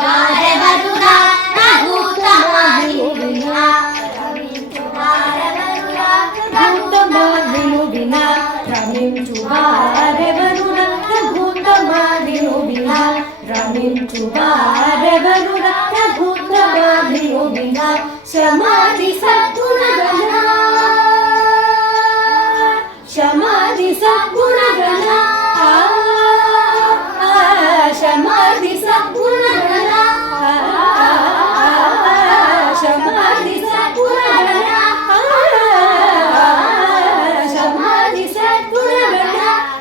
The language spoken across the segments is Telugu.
రమించువారెవరురా రఘుత్తమానియుడినా రమించువారెవరురా రఘుత్తమానియుడినా రమించువారెవరురా రఘుత్తమానియుడినా రమించువారెవరురా రఘుత్తమానియుడినా సమాధి సద్గుణగణ సమాధి సద్గుణగణ సమాధి సద్గుణగణ సమాధి సద్గుణగణ సమాధి సద్గుణగణ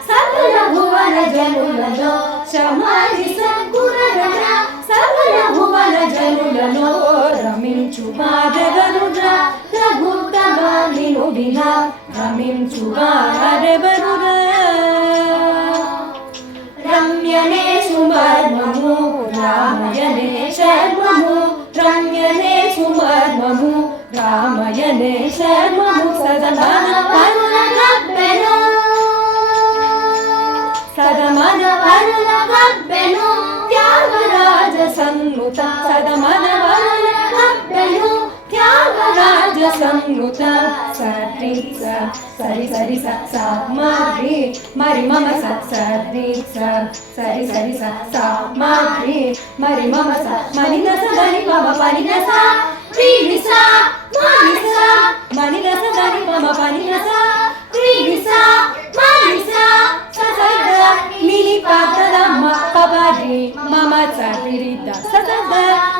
సకల భువన జనులలో సమాధి సద్గుణగణ సకల భువన జనులలో రమించువారెవరురా రఘుత్తమానియుడినా రమించువారెవరురా రమ్యనే సుమర్మము రామయనే శర్మము రమ్యనే సుమర్మము రామయనే శర్మము సదమన పరుల గబ్బెను సదమన పరుల గబ్బెను త్యాగరాజ సన్నుత సదమన పరుల గబ్బెను త్యాగరాజ సన్నుత సరి సరి సరి స మరి మరి మమ సరి సరి సరి స మరి మరి మమ స మని దస దని పమ పని దస త్రి స మని స మని దస దని పమ పని దస త్రి స మని స స స నిని పాదల మ పబడి మమ సరి ద స స ద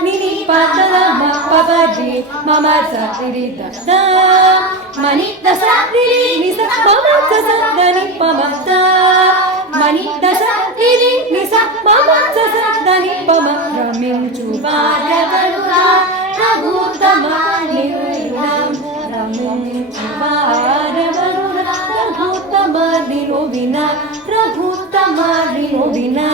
నిని పాదల మ పబడి మమ సరి ద ద మని దస ని స మమ స స దని పమ ద మని దస ని స మమ స స దని పమ రమించువారెవరురా రఘుత్తమానియుడినా రమించువారెవరురా రఘుత్తమానియుడినా రఘుత్తమానియుడినా